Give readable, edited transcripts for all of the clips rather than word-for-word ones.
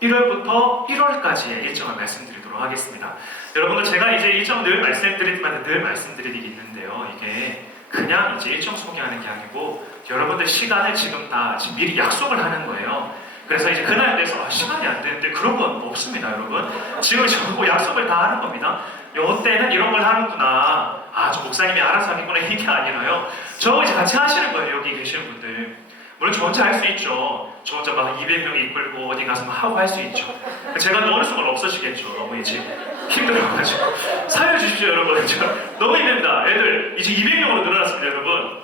1월부터 1월까지의 일정을 말씀드리도록 하겠습니다. 여러분들 제가 이제 일정 늘 말씀드리지만 늘 말씀드리는 게 있는데요. 이게 그냥 이제 일정 소개하는 게 아니고 여러분들 시간을 지금 미리 약속을 하는 거예요. 그래서 이제 그날에 대해서 시간이 안 되는데 그런 건 없습니다, 여러분. 지금 전부 약속을 다 하는 겁니다. 요때는 이런 걸 하는구나. 저 목사님이 알아서 하겠구나 이게 아니라요. 저 이제 같이 하시는 거예요, 여기 계시는 분들. 물론 저 혼자 할 수 있죠. 저 혼자 막 200명 이끌고 어디 가서 막 하고 할 수 있죠. 제가 어느 순간 없어지겠죠. 너무 이제 힘들어가지고. 살려주십시오, 여러분. 너무 힘듭니다. 애들 이제 200명으로 늘어났습니다, 여러분.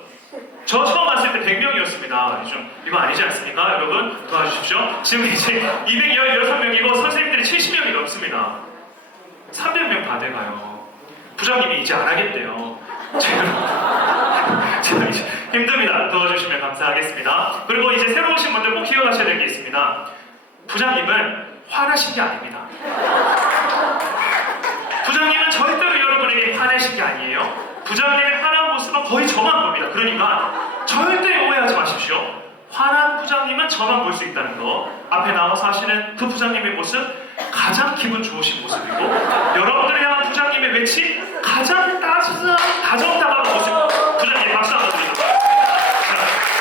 저 처음 왔을 때 100명이었습니다. 이거 아니지 않습니까? 여러분 도와주십시오. 지금 이제 216명이고 선생님들이 70명이 넘습니다. 300명 다 돼가요. 부장님이 이제 안 하겠대요. 제가 이제 힘듭니다. 도와주시면 감사하겠습니다. 그리고 이제 새로 오신 분들 꼭 기억하셔야 될 게 있습니다. 부장님은 화나신 게 아닙니다. 부장님은 절대로 여러분에게 화내신 게 아니에요. 부장님의 화난 모습은 거의 저만 봅니다. 그러니까 절대 오해하지 마십시오. 화난 부장님은 저만 볼 수 있다는 거. 앞에 나와서 하시는 그 부장님의 모습 가장 기분 좋으신 모습이고 여러분들을 향한 부장님의 외침 가장 따뜻한 다정다감한 모습. 부장님 박수 한번 드립니다.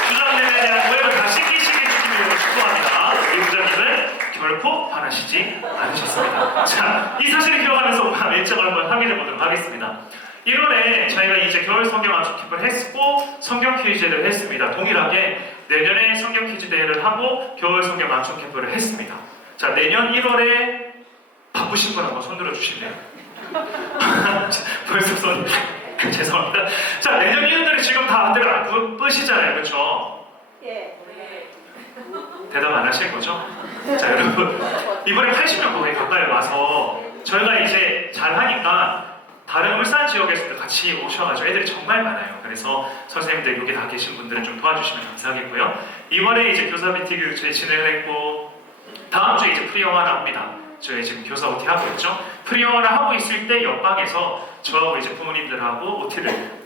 부장님에 대한 오해를 다 씻기시게 해주시면 축복합니다. 우리 부장님은 결코 화나시지 않으셨습니다. 자, 이 사실을 기억하면서 일정을 한번 확인해 보도록 하겠습니다. 1월에 저희가 이제 겨울 성경 암송 캠프를 했고 성경 퀴즈를 했습니다. 동일하게 내년에 성경 퀴즈 대회를 하고 겨울 성경 암송 캠프를 했습니다. 자, 내년 1월에 바쁘신 분 한번 손 들어주실래요? 벌써 손 죄송합니다. 자, 내년 1월에 지금 다들 안 바쁘시잖아요, 그렇죠? 예. 대답 안 하실 거죠? 자, 여러분 이번에 80명 거기 가까이 와서 저희가 이제 잘하니까 다른 울산 지역에서도 같이 오셔가지고 애들이 정말 많아요. 그래서 선생님들 여기 다 계신 분들은 좀 도와주시면 감사하겠고요. 이번에 이제 교사 미팅 교육 저희 진행을 했고 다음 주에 이제 프리영화를 합니다. 저희 지금 교사 OT 하고 있죠. 프리영화를 하고 있을 때 옆방에서 저하고 이제 부모님들하고 OT를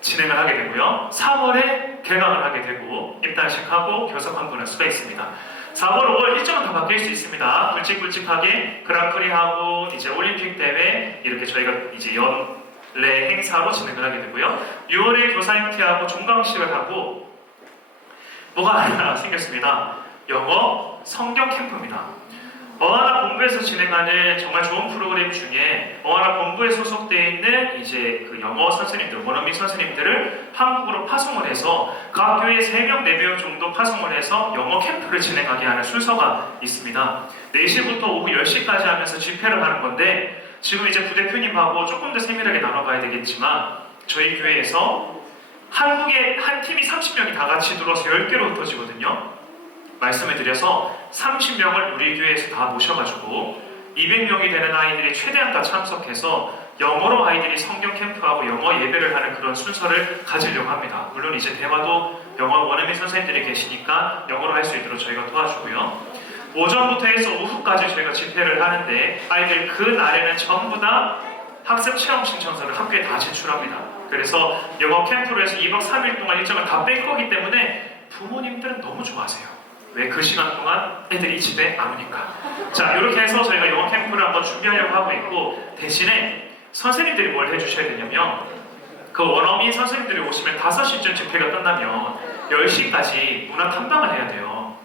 진행을 하게 되고요. 3월에 개강을 하게 되고 입단식하고 교섭한 분할 수가 있습니다. 4월, 5월 일정은 다 바뀔 수 있습니다. 굵직굵직하게 그랑프리하고 이제 올림픽 대회 이렇게 저희가 이제 연례 행사로 진행을 하게 되고요. 6월에 교사 MT하고 종강식을 하고 뭐가 하나 생겼습니다. 영어 성경 캠프입니다. 어하나 본부에서 진행하는 정말 좋은 프로그램 중에 어하나 본부에 소속되어 있는 이제 그 영어 선생님들, 원어민 선생님들을 한국으로 파송을 해서 각 교회에 3명, 4명 정도 파송을 해서 영어 캠프를 진행하게 하는 순서가 있습니다. 4시부터 오후 10시까지 하면서 집회를 하는 건데 지금 이제 부대표님하고 조금 더 세밀하게 나눠봐야 되겠지만 저희 교회에서 한국에 한 팀이 30명이 다 같이 들어와서 10개로 흩어지거든요. 말씀을 드려서 30명을 우리 교회에서 다 모셔가지고 200명이 되는 아이들이 최대한 다 참석해서 영어로 아이들이 성경 캠프하고 영어 예배를 하는 그런 순서를 가지려고 합니다. 물론 이제 대화도 영어 원어민 선생님들이 계시니까 영어로 할 수 있도록 저희가 도와주고요. 오전부터 해서 오후까지 저희가 집회를 하는데 아이들 그 날에는 전부 다 학습 체험 신청서를 학교에 다 제출합니다. 그래서 영어 캠프로 해서 2박 3일 동안 일정을 다 뺄 거기 때문에 부모님들은 너무 좋아하세요. 왜 그 시간 동안 애들이 집에 안 오니까. 자, 이렇게 해서 저희가 영어 캠프를 한번 준비하려고 하고 있고 대신에 선생님들이 뭘 해주셔야 되냐면 그 원어민 선생님들이 오시면 5시쯤 집회가 끝나면 10시까지 문화 탐방을 해야 돼요.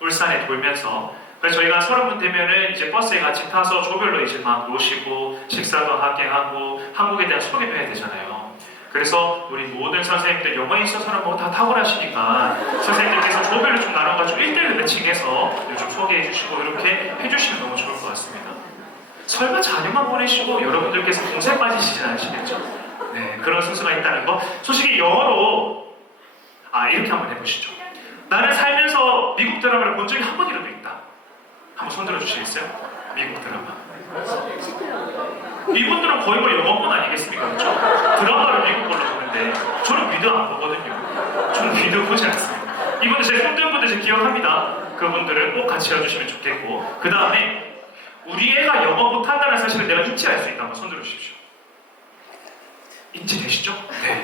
울산에 돌면서. 그래서 저희가 30분 되면은 이제 버스에 같이 타서 조별로 이제 막 모시고 식사도 하게 하고 한국에 대한 소개도 해야 되잖아요. 그래서 우리 모든 선생님들 영어에 있어서는 뭐 다 탁월하시니까 선생님들께서 조별로 좀 나눠가지고 1대1 매칭해서 요즘 소개해 주시고 이렇게 해주시면 너무 좋을 것 같습니다. 설마 자녀만 보내시고 여러분들께서 공세 빠지시진 않으시겠죠? 네, 그런 순서가 있다는 거. 솔직히 영어로 이렇게 한번 해보시죠. 나는 살면서 미국 드라마를 본 적이 한 번이라도 있다. 한번 손들어 주시겠어요? 미국 드라마. 이분들은 거의 뭐 영어권 아니겠습니까? 그렇죠? 드라마를 미국 걸로 보는데 저는 미드 안 보거든요. 저는 미드 보지 않습니다. 이분들 제 손든 분들 제가 기억합니다. 그분들은 꼭 같이 해주시면 좋겠고 그 다음에 우리 애가 영어 못한다는 사실을 내가 인지할 수 있다. 한번 손들어 주십시오. 인지되시죠? 네.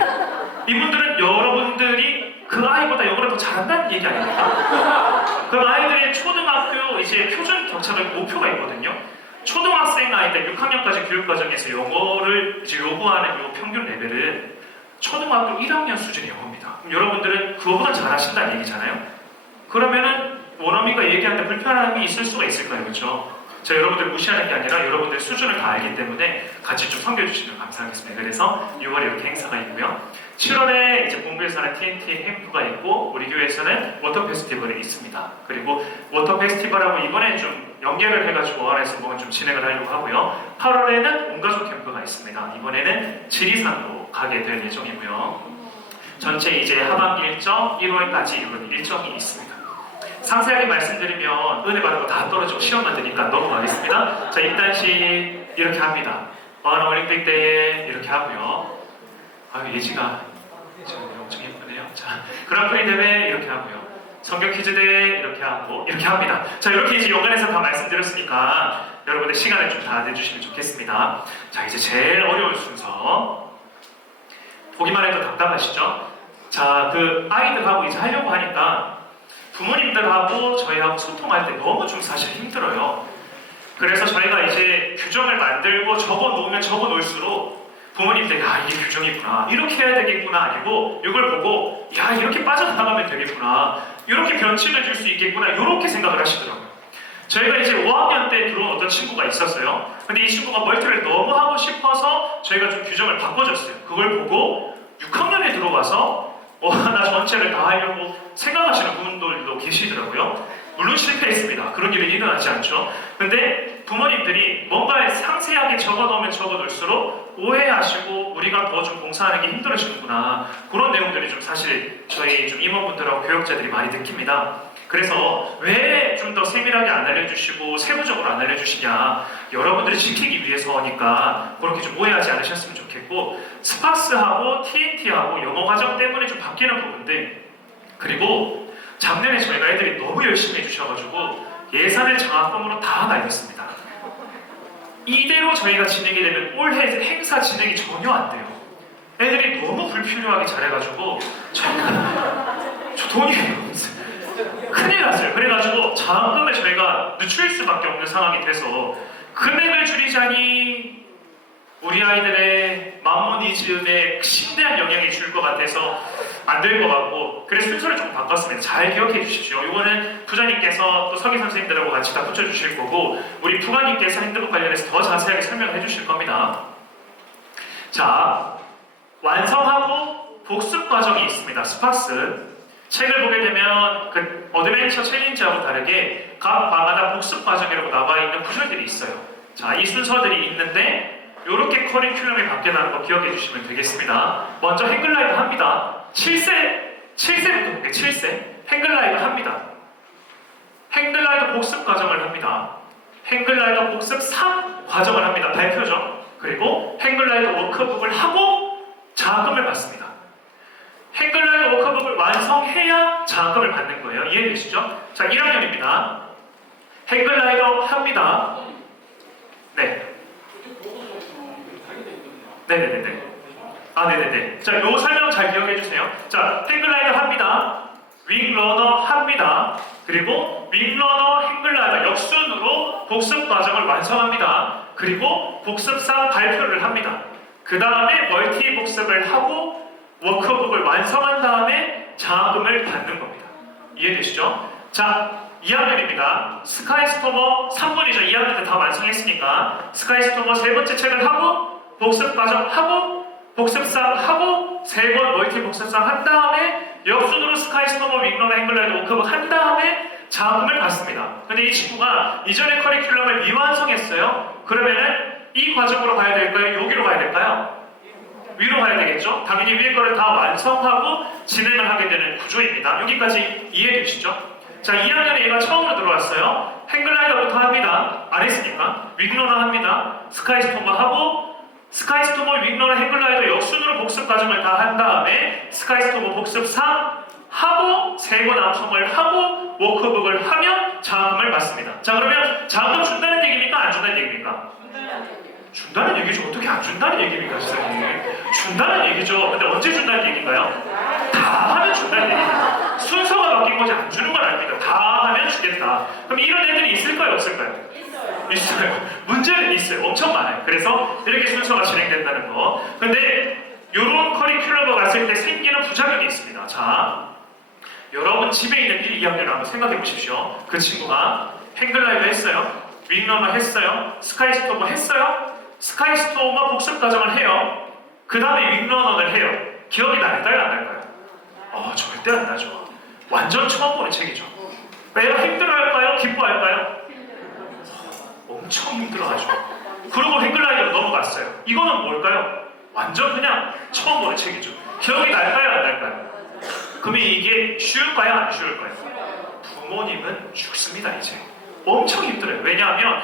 이분들은 여러분들이 그 아이보다 영어 잘한다는 얘기 아닙니까? 그럼 아이들의 초등학교 이제 표준 격차가 목표가 있거든요. 초등학생 아이들 6학년까지 교육과정에서 영어를 이제 요구하는 요 평균 레벨은 초등학교 1학년 수준의 영어입니다. 그럼 여러분들은 그거보다 잘하신다는 얘기잖아요. 그러면은 원어민과 얘기하는데 불편함이 있을 수가 있을까요? 그렇죠? 자, 여러분들 무시하는 게 아니라 여러분들 수준을 다 알기 때문에 같이 좀 섬겨주시면 감사하겠습니다. 그래서 6월에 이렇게 행사가 있고요. 7월에 이제 본부에서 하는 TNT 캠프가 있고 우리 교회에서는 워터 페스티벌이 있습니다. 그리고 워터 페스티벌하고 이번에 좀 연계를 해가지고 원에서 뭔가 좀 진행을 하려고 하고요. 8월에는 온가족 캠프가 있습니다. 이번에는 지리산으로 가게 될 예정이고요. 전체 이제 하반기 일정 1월까지 이런 일정이 있습니다. 상세하게 말씀드리면 은혜 받은 거 다 떨어지고 시험만 되니까 넘어가겠습니다. 자, 입단식 이렇게 합니다. 올림픽 때 이렇게 하고요. 예지가 엄청 예쁘네요. 자, 그랑프리 대회 이렇게 하고요. 성경 퀴즈 대회 이렇게 하고 이렇게 합니다. 자, 이렇게 이제 연간해서 다 말씀드렸으니까 여러분들 시간을 좀 다 내주시면 좋겠습니다. 자, 이제 제일 어려운 순서. 보기만 해도 답답하시죠? 자, 그 아이들하고 이제 하려고 하니까 부모님들하고 저희하고 소통할 때 너무 좀 사실 힘들어요. 그래서 저희가 이제 규정을 만들고 적어놓으면 적어놓을수록 부모님들이 이게 규정이구나, 이렇게 해야 되겠구나, 아니고 이걸 보고 이렇게 빠져나가면 되겠구나, 이렇게 변칙을 줄 수 있겠구나, 이렇게 생각을 하시더라고요. 저희가 이제 5학년 때 들어온 어떤 친구가 있었어요. 근데 이 친구가 멀티를 너무 하고 싶어서 저희가 좀 규정을 바꿔줬어요. 그걸 보고 6학년에 들어와서 나 전체를 다 하려고 생각하시는 분들도 계시더라고요. 물론 실패했습니다. 그런 일은 일어나지 않죠. 근데 부모님들이 뭔가 상세하게 적어놓으면 적어놓을수록 오해하시고 우리가 더 좀 봉사하는 게 힘들으시는구나, 그런 내용들이 좀 사실 저희 좀 임원분들하고 교육자들이 많이 느낍니다. 그래서 왜 좀 더 세밀하게 안 알려주시고 세부적으로 안 알려주시냐, 여러분들이 지키기 위해서니까 그렇게 좀 오해하지 않으셨으면 좋겠고, 스팍스하고 TNT하고 영어 과정 때문에 좀 바뀌는 부분들, 그리고 작년에 저희가 애들이 너무 열심히 해주셔가지고 예산을 장학금으로 다 날렸습니다. 이대로 저희가 진행이 되면 올해 행사 진행이 전혀 안 돼요. 애들이 너무 불필요하게 잘해가지고 저 돈이 없어요. 큰일 났어요. 그래가지고 장학금을 저희가 늦출 수밖에 없는 상황이 돼서 금액을 줄이자니 우리 아이들의 맘모니즘에 심대한 영향이 줄 것 같아서 안 될 것 같고, 그래서 순서를 좀 바꿨습니다. 잘 기억해 주십시오. 이거는 부장님께서 또 서기 선생님들하고 같이 다 붙여주실 거고, 우리 부관님께서 핸드북 관련해서 더 자세하게 설명을 해주실 겁니다. 자, 완성하고 복습 과정이 있습니다. 스팍스. 책을 보게 되면 그 어드벤처 챌린지하고 다르게 각 방마다 복습 과정이라고 나와 있는 구절들이 있어요. 자, 이 순서들이 있는데 이렇게 커리큘럼이 바뀌어나는 거 기억해 주시면 되겠습니다. 먼저 행글라이드 합니다. 7세부터 볼게요. 7세. 행글라이드 합니다. 행글라이드 복습 과정을 합니다. 행글라이드 복습 3 과정을 합니다. 발표죠. 그리고 행글라이드 워크북을 하고 장학금을 받습니다. 행글라이드 워크북을 완성해야 장학금을 받는 거예요. 이해되시죠? 자, 1학년입니다. 행글라이더 합니다. 네. 네네네네. 네네네. 자, 요 설명 잘 기억해 주세요. 자, 행글라이더 합니다. 윙러너 합니다. 그리고 윙러너 행글라이더 역순으로 복습 과정을 완성합니다. 그리고 복습상 발표를 합니다. 그 다음에 멀티 복습을 하고 워크북을 완성한 다음에 장학금을 받는 겁니다. 이해되시죠? 자, 2학년입니다. 스카이스토머 3번이죠. 2학년 때 다 완성했으니까 스카이스토머 세 번째 책을 하고 복습 과정 하고 복습상 하고 3번 멀티 복습상 한 다음에 역순으로 스카이스토머 윙러너 행글라이더 워크북 한 다음에 장학금을 받습니다. 근데 이 친구가 이전의 커리큘럼을 미완성했어요. 그러면은 이 과정으로 가야 될까요? 여기로 가야 될까요? 위로 가야 되겠죠? 당연히 위에 거를 다 완성하고 진행을 하게 되는 구조입니다. 여기까지 이해되시죠? 자, 2학년에 얘가 처음으로 들어왔어요. 행글라이더부터 합니다. 안 했으니까. 윙러너 합니다. 스카이스토머 하고 스카이스토머 윙러너 행글라이더 역순으로 복습 과정을 다 한 다음에 스카이스토머 복습 3 하고 3권 암송을 하고 워크북을 하면 장학금을 받습니다. 자, 그러면 장학금 준다는 얘기입니까? 안 준다는 얘기입니까? 준다는 얘기죠. 어떻게 안 준다는 얘기입니까, 선생님? 준다는 얘기죠. 근데 언제 준다는 얘기인가요? 다 하면 준다는 얘기입니다. 순서 거지 안 주는 건 아닙니다. 다 하면 주겠다. 그럼 이런 애들이 있을까요, 없을까요? 있어요. 문제는 있어요. 엄청 많아요. 그래서 이렇게 순서가 진행된다는 거. 근데 이런 커리큘럼을 갔을 때 생기는 부작용이 있습니다. 자, 여러분 집에 있는 1, 2학년을 한번 생각해 보십시오. 그 친구가 행글라이더 했어요. 윙러너 했어요. 스카이스토머 했어요. 스카이스토머 복습 과정을 해요. 그 다음에 윙러너를 해요. 기억이 날까요, 안 날까요? 절대 안 나죠. 완전 처음 보는 책이죠. 애가 힘들어할까요? 기뻐할까요? 엄청 힘들어하죠. 그리고 행글라이더로 넘어갔어요. 이거는 뭘까요? 완전 그냥 처음 보는 책이죠. 기억이 날까요, 안 날까요? 그러면 이게 쉬울까요, 안 쉬울까요? 부모님은 죽습니다. 이제 엄청 힘들어요. 왜냐하면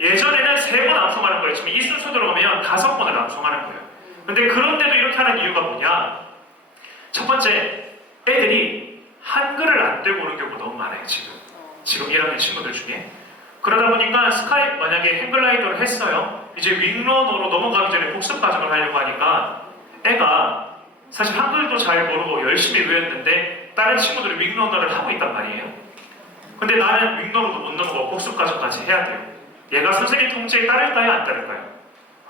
예전에는 3번 암송하는 거였지만 이 순서 들어오면 5번을 암송하는 거예요. 근데 그런데도 이렇게 하는 이유가 뭐냐? 첫 번째, 애들이 한글을 안 들고 오는 경우가 너무 많아요. 지금 1학년 친구들 중에. 그러다 보니까 만약에 행글라이더를 했어요. 이제 윙러너로 넘어가기 전에 복습 과정을 하려고 하니까 애가 사실 한글도 잘 모르고 열심히 외웠는데 다른 친구들이 윙러너를 하고 있단 말이에요. 근데 나는 윙러너도 못 넘어가고 복습 과정까지 해야 돼요. 얘가 선생님 통제에 따를까요, 안 따를까요?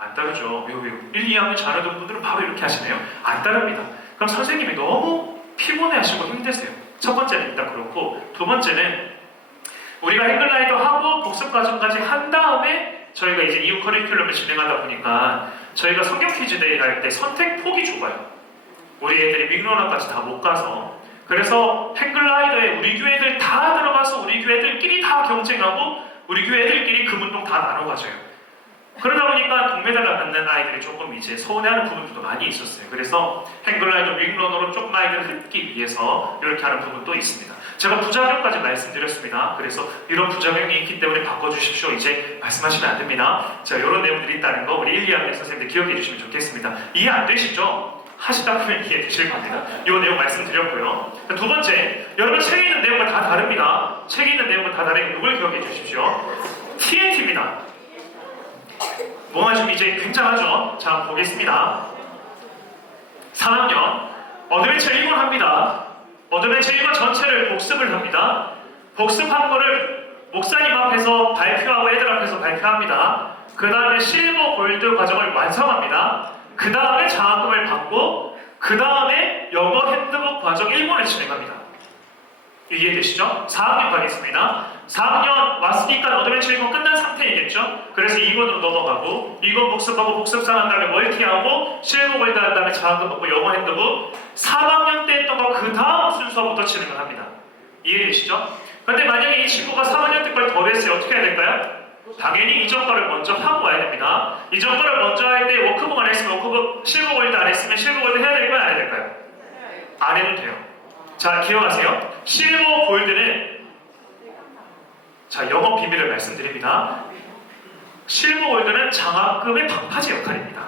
안 따르죠. 왜요? 1, 2학년 잘하던 분들은 바로 이렇게 하시네요. 안 따릅니다. 그럼 선생님이 너무 피곤해하시고 힘드세요. 첫 번째는 일단 그렇고, 두 번째는 우리가 행글라이더 하고 복습 과정까지 한 다음에 저희가 이제 이후 커리큘럼을 진행하다 보니까 저희가 성경 퀴즈 데이 할 때 선택 폭이 좁아요. 우리 애들이 윙러너까지 다 못 가서. 그래서 행글라이더에 우리 교회 애들 다 들어가서 우리 교회 애들끼리 다 경쟁하고 우리 교회 애들끼리 금운동 다 나눠 가져요. 그러다 보니까 동메달을 받는 아이들이 조금 이제 서운해하는 부분들도 많이 있었어요. 그래서 행글라이더 윙러너로 조금 아이들을 흩기 위해서 이렇게 하는 부분도 있습니다. 제가 부작용까지 말씀드렸습니다. 그래서 이런 부작용이 있기 때문에 바꿔주십시오. 이제 말씀하시면 안 됩니다. 자, 이런 내용들이 있다는 거 우리 1, 2학년 선생님들 기억해 주시면 좋겠습니다. 이해 안 되시죠? 하시다 보면 이해되실 겁니다. 이 내용 말씀드렸고요. 두 번째, 여러분 책에 있는 내용과 다 다릅니다. 책에 있는 내용과 다 다르니 누굴 기억해 주십시오. TNT입니다. 뭔가 좀 이제 굉장하죠? 자, 보겠습니다. 3학년 어드벤처 1권 합니다. 어드벤처 1권 전체를 복습을 합니다. 복습한 거를 목사님 앞에서 발표하고 애들 앞에서 발표합니다. 그 다음에 실버 골드 과정을 완성합니다. 그 다음에 장학금을 받고 그 다음에 영어 핸드북 과정 1권을 진행합니다. 이해되시죠? 4학년 가겠습니다. 4학년 왔으니까 어드벤처 1권 끝난 상태이겠죠? 그래서 2권으로 넘어가고 2권 복습하고 복습상 한 다음에 멀티하고 실버 골드 한 다음에 장학금 받고 영어 핸드북 3학년 때 했던 거 그 다음 순서부터 진행을 합니다. 이해되시죠? 근데 만약에 이 친구가 3학년 때 걸 더 했어요. 어떻게 해야 될까요? 당연히 이전 거를 먼저 하고 와야 됩니다. 이전 거를 먼저 할 때 워크북 안 했으면 워크북, 실버 골드 안 했으면 실버 골드 해야 될까요? 안 해야 될까요? 안 해도 돼요. 자, 기억하세요. 실버 골드는 자, 영업 비밀을 말씀드립니다. 실버 골드는 장학금의 방파제 역할입니다.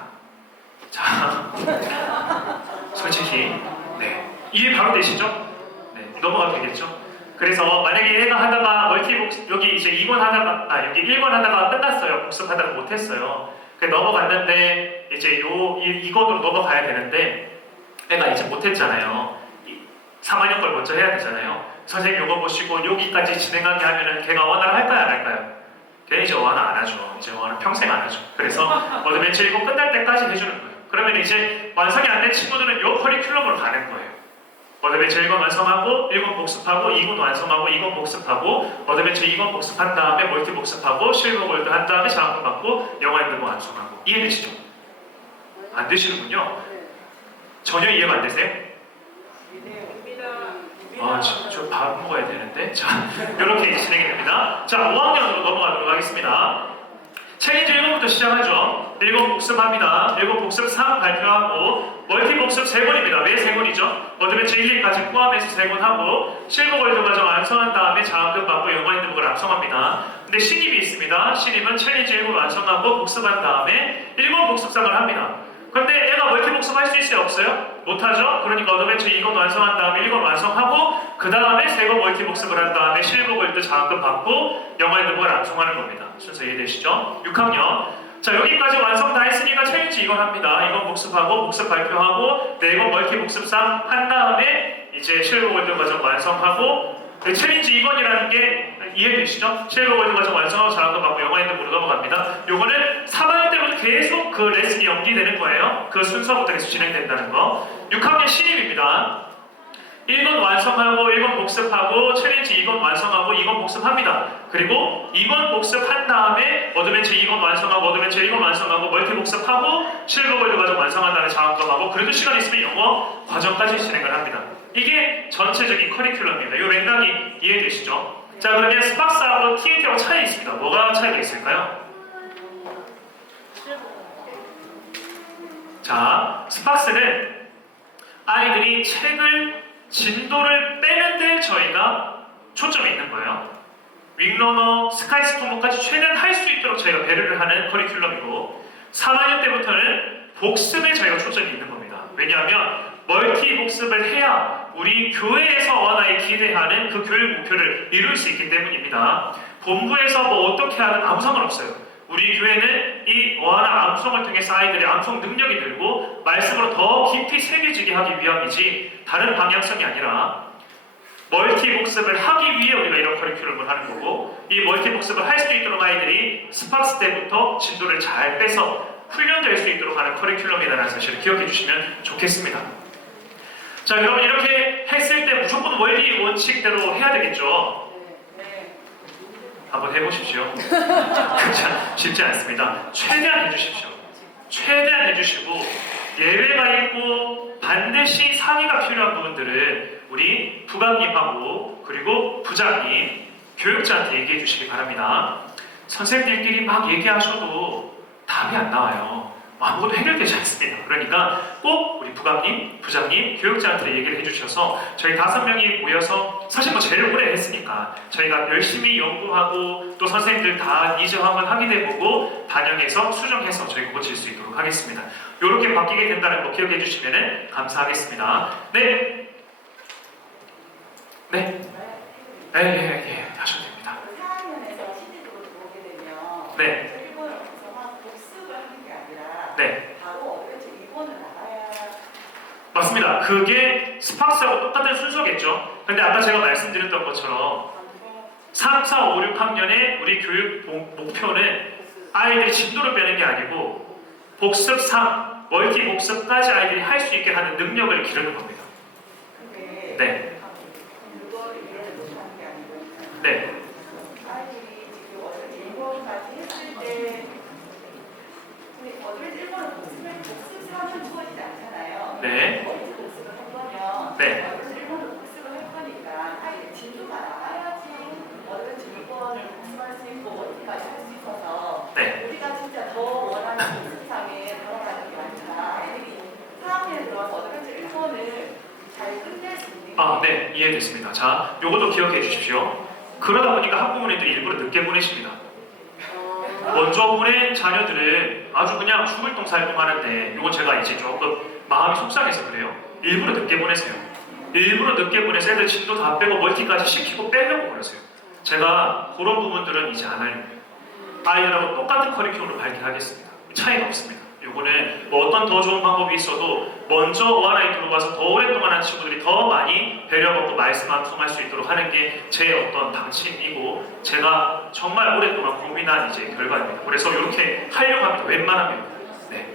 자, 솔직히 이해 바로 되시죠? 넘어가도 되겠죠? 그래서 만약에 얘가 하다가 멀티복스 여기 이제 2권 하다가 여기 1권 하다가 끝났어요. 복습하다가 못했어요. 넘어갔는데 이제 2권으로 넘어가야 되는데 애가 이제 못했잖아요. 3학년 걸 먼저 해야 되잖아요. 선생님 이거 보시고 여기까지 진행하게 하면은 걔가 원활 할까요, 안 할까요? 걔는 이제 원활 안 하죠. 이제 원활 평생 안 하죠. 그래서 어드벤처 1권 끝날 때까지 해주는 거예요. 그러면 이제 완성이 안 된 친구들은 요 커리큘럼으로 가는 거예요. 어드벤처 1권 완성하고 1권 복습하고 2권 완성하고 2권 복습하고 어드벤처 2권 복습한 다음에 멀티 복습하고 실버 골드 한 다음에 장학금 받고 영어 핸드북 완성하고. 이해되시죠? 안 되시는군요. 전혀 이해가 안 되세요? 저 밥 먹어야 되는데. 자, 이렇게 진행이 됩니다. 자, 5학년으로 넘어가도록 하겠습니다. 챌린지 1권부터 시작하죠. 1권 복습합니다. 1권 복습 3 발표하고 멀티 복습 3권입니다. 왜 3권이죠? 어드벤처 1, 2까지 포함해서 3권 하고 실버 골드 과정 완성한 다음에 장학금 받고 영어 핸드북을 완성합니다. 근데 신입이 있습니다. 신입은 챌린지 1권 완성하고 복습한 다음에 1권 복습상을 합니다. 그런데 애가 멀티 복습할 수 있어요? 없어요? 못하죠? 그러니까 어드벤처 2권 완성한 다음에 1권 완성하고 그 다음에 3권 멀티 복습을 한 다음에 실버 골드 장학금 받고 영어 핸드북을 완성하는 겁니다. 순서 이해되시죠? 6학년 자, 여기까지 완성 다 했으니까 챌린지 2권 합니다. 2권 복습하고 복습 발표하고 4권 멀티 복습상 한 다음에 이제 실버 골드 과정 완성하고 챌린지 2번이라는 게 이해되시죠? 실버 월드 과정 완성하고 잘한 거 맞고 영어 있는 모르 넘어갑니다. 요거는 3학년 때부터 계속 그 레슨이 연기되는 거예요. 그 순서부터 계속 진행된다는 거. 6학년 신입입니다. 1번 완성하고 1번 복습하고 챌린지 2번 완성하고 2번 복습합니다. 그리고 2번 복습한 다음에 어드벤처 2번 완성하고 어드벤처 1번 완성하고 멀티 복습하고 실버 월드 과정 완성한 다음에 장학금하고 그래도 시간 있으면 영어 과정까지 진행을 합니다. 이게 전체적인 커리큘럼입니다. 이 맥락이 이해되시죠? 자, 그러면 스팍스하고 TAT하고 차이 있습니다. 뭐가 차이가 있을까요? 자, 스팍스는 아이들이 책을 진도를 빼는데 저희가 초점이 있는 거예요. 윙러너, 스카이스토머까지 최대한 할 수 있도록 저희가 배려를 하는 커리큘럼이고 3학년 때부터는 복습에 저희가 초점이 있는 겁니다. 왜냐하면 멀티 복습을 해야 우리 교회에서 어나에 기대하는 그 교육 목표를 이룰 수 있기 때문입니다. 본부에서 뭐 어떻게 하든 아무 상관없어요. 우리 교회는 이 어하나 암송을 통해서 아이들의 암송 능력이 늘고 말씀으로 더 깊이 새겨지게 하기 위함이지 다른 방향성이 아니라 멀티 복습을 하기 위해 우리가 이런 커리큘럼을 하는 거고 이 멀티 복습을 할 수 있도록 아이들이 스팍스 때부터 진도를 잘 빼서 훈련될 수 있도록 하는 커리큘럼이라는 사실을 기억해 주시면 좋겠습니다. 자, 여러분 이렇게 했을 때 무조건 원리 원칙대로 해야 되겠죠? 한번 해보십시오. 자, 쉽지 않습니다. 최대한 해주십시오. 최대한 해주시고 예외가 있고 반드시 상의가 필요한 부분들은 우리 부감님하고 그리고 부장님, 교육자한테 얘기해 주시기 바랍니다. 선생님들끼리 막 얘기하셔도 답이 안 나와요. 아무것도 해결되지 않습니다. 그러니까 꼭 우리 부감님, 부장님, 교육자한테 얘기를 해주셔서 저희 5명이 모여서 사실 뭐 제일 오래 했으니까 저희가 열심히 연구하고 또 선생님들 다 니즈 한번 확인해보고 반영해서 수정해서 저희가 고칠 수 있도록 하겠습니다. 이렇게 바뀌게 된다는 거 기억해 주시면 감사하겠습니다. 네. 네. 네, 하셔도 됩니다. 4학년에서 실질적으로 들어오게 되면 네. 네. 바로 어드벤처 2번을 나가야 맞습니다. 그게 스팍스하고 똑같은 순서겠죠. 근데 아까 제가 말씀드렸던 것처럼 3, 4, 5, 6학년의 우리 교육 목표는 아이들이 진도를 빼는 게 아니고 복습 3, 멀티 복습까지 아이들이 할 수 있게 하는 능력을 기르는 겁니다. 네. 그거를 이해를 못하는 게 아니고 네. 아이들이 지금 어드벤처 2번까지 했을 때 어드벤처 1번은 복습 4는 주어지지 않잖아요. 네. 멀티 복습을 한 거면 네. 어드벤처 1번을 복습을 할 거니까 아이들 진도가 나와야지 어드벤처 2번을 복습할 수 있고 멀티까지 할 수 있어서 네. 우리가 진짜 더 원하는 복습상에 걸어가는 게 아니라 아이들이 4학년에 들어와서 어드벤처 1번을 잘 끝낼 수 있는 네. 이해됐습니다. 자, 요것도 기억해 주십시오. 그러다 보니까 학부모님들이 일부러 늦게 보내십니다. 먼저 보낸 자녀들은 아주 그냥 죽을 똥살똥 하는데 이건 제가 이제 조금 마음이 속상해서 그래요. 일부러 늦게 보내세요. 일부러 늦게 보내서 애들 진도 다 빼고 멀티까지 시키고 빼려고 그러세요. 제가 그런 부분들은 이제 안 하려고요. 아이들하고 똑같은 커리큘럼을 발견하겠습니다. 차이가 없습니다. 요거는 뭐 어떤 더 좋은 방법이 있어도 먼저 어하나에 들어와서 더 오랫동안 한 친구들이 더 많이 배려받고 말씀 암송할 수 있도록 하는 게 제 어떤 방침이고 제가 정말 오랫동안 고민한 이제 결과입니다. 그래서 이렇게 하려고 합니다. 웬만하면. 네.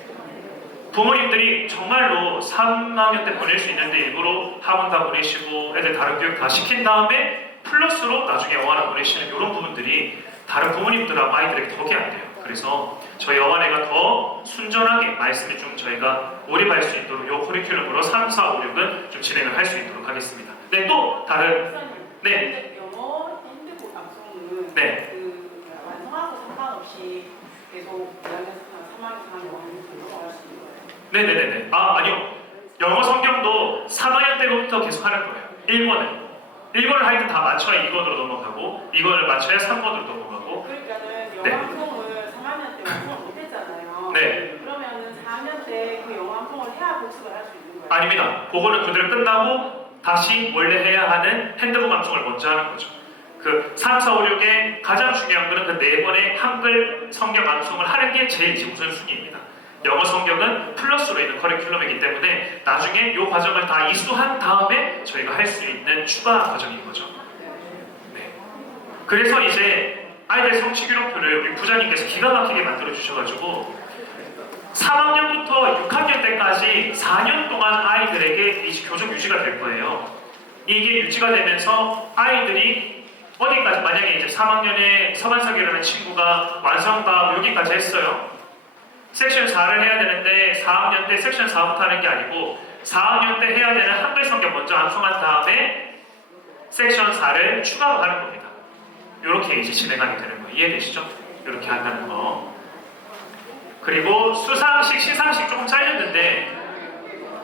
부모님들이 정말로 3학년 때 보낼 수 있는데 일부러 학원 다 보내시고 애들 다른 교육 다 시킨 다음에 플러스로 나중에 어하나 보내시는 이런 부분들이 다른 부모님들하고 아이들에게 덕이 안 돼요. 그래서 저희 어간애가 더 순전하게 말씀을 좀 저희가 몰입할 수 있도록 이 커리큘럼으로 3, 4, 5, 6은 좀 진행을 할 수 있도록 하겠습니다. 네, 또 다른 네. 영어 핸드폰 방송은 네. 그 완성하고 상관없이 계속 2학년 3학년 넘어갈 수 있는 거예요. 네네네네. 아니요. 영어 성경도 3학년 때부터 계속 하는 거예요. 1번을 하여튼 다 맞춰야 2번으로 넘어가고 2번을 맞춰야 3번으로 넘어가고 그러니까는 영어 네. 방송을 3학년 때 완성을 못했잖아요. 네. 그러면은 4학년 때 그 영어 방송을 해야 복습을 할 수 있는 거예요. 아닙니다. 그거는 그대로 끝나고 다시 원래 해야 하는 핸드북 암송을 먼저 하는 거죠. 그 3, 4, 5, 6의 가장 중요한 거는 그 4번의 한글 성경 암송을 하는 게 제일 우선순위입니다. 영어 성경은 플러스로 있는 커리큘럼이기 때문에 나중에 이 과정을 다 이수한 다음에 저희가 할 수 있는 추가 과정인 거죠. 그래서 이제 아이들 성취기록표를 우리 부장님께서 기가 막히게 만들어 주셔가지고 3학년부터 6학년 때까지 4년 동안 아이들에게 이 교정 유지가 될 거예요. 이게 유지가 되면서 아이들이 어디까지, 만약에 이제 3학년에 서반석이라는 친구가 완성과 여기까지 했어요. 섹션 4를 해야 되는데 4학년 때 섹션 4부터 하는 게 아니고 4학년 때 해야 되는 한글 성경 먼저 암송한 다음에 섹션 4를 추가로 하는 겁니다. 이렇게 이제 진행하게 되는 거 이해되시죠? 이렇게 한다는 거. 그리고 수상식, 시상식 조금 잘렸는데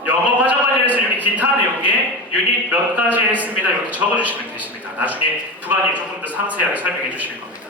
영어 과정 관련해서 여기 기타 내용에 유닛 몇 가지 했습니다. 이렇게 적어주시면 되십니다. 나중에 부관이 조금 더 상세하게 설명해 주실 겁니다.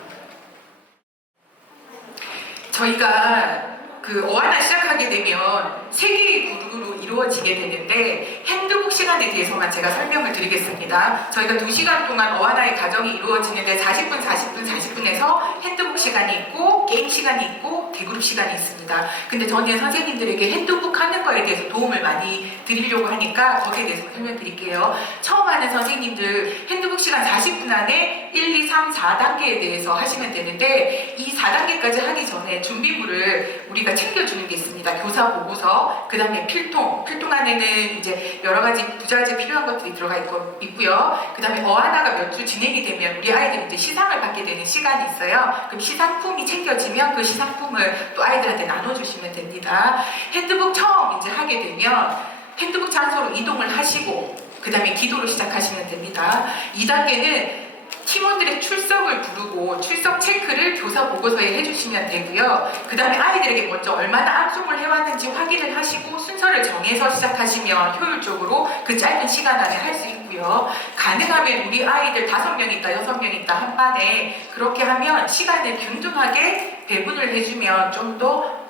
저희가 그 어하나 시작하게 되면 3개의 그룹으로 이루어지게 되는데 핸드북 시간에 대해서만 제가 설명을 드리겠습니다. 저희가 2시간 동안 어하나의 과정이 이루어지는데 40분에서 핸드북 시간이 있고 게임 시간이 있고 대그룹 시간이 있습니다. 근데 저는 선생님들에게 핸드북 하는 거에 대해서 도움을 많이 드리려고 하니까 거기에 대해서 설명드릴게요. 처음 하는 선생님들 핸드북 시간 40분 안에 1, 2, 3, 4단계에 대해서 하시면 되는데 이 4단계까지 하기 전에 준비물을 우리가 챙겨주는 게 있습니다. 교사 보고서, 그 다음에 필통 안에는 이제 여러 가지 부자재 필요한 것들이 들어가 있고요. 그 다음에 어하나가 몇 주 진행이 되면 우리 아이들이 이제 시상을 받게 되는 시간이 있어요. 그럼 시상품이 챙겨지면 그 시상품을 또 아이들한테 나눠주시면 됩니다. 핸드북 처음 이제 하게 되면 핸드북 장소로 이동을 하시고 그 다음에 기도로 시작하시면 됩니다. 2단계는 팀원들의 출석을 부르고 출석 체크를 교사 보고서에 해주시면 되고요. 그 다음에 아이들에게 먼저 얼마나 암송을 해왔는지 확인을 하시고 순서를 정해서 시작하시면 효율적으로 그 짧은 시간 안에 할 수 있고요. 가능하면 우리 아이들 5명 있다, 6명 있다 한 반에 그렇게 하면 시간을 균등하게 배분을 해주면 좀 더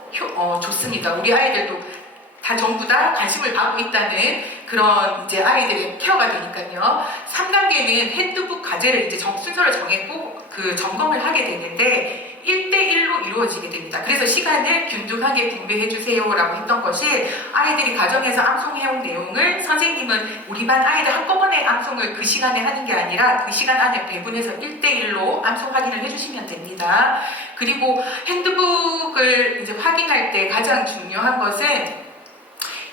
좋습니다. 우리 아이들도 다 전부 다 관심을 받고 있다는 그런 이제 아이들의 케어가 되니까요. 3단계는 핸드북 과제를 이제 순서를 정했고 그 점검을 하게 되는데 1대1로 이루어지게 됩니다. 그래서 시간을 균등하게 분배해 주세요라고 했던 것이 아이들이 과정에서 암송해온 내용을 선생님은 우리 반 아이들 한꺼번에 암송을 그 시간에 하는 게 아니라 그 시간 안에 배분해서 1대1로 암송 확인을 해주시면 됩니다. 그리고 핸드북을 이제 확인할 때 가장 중요한 것은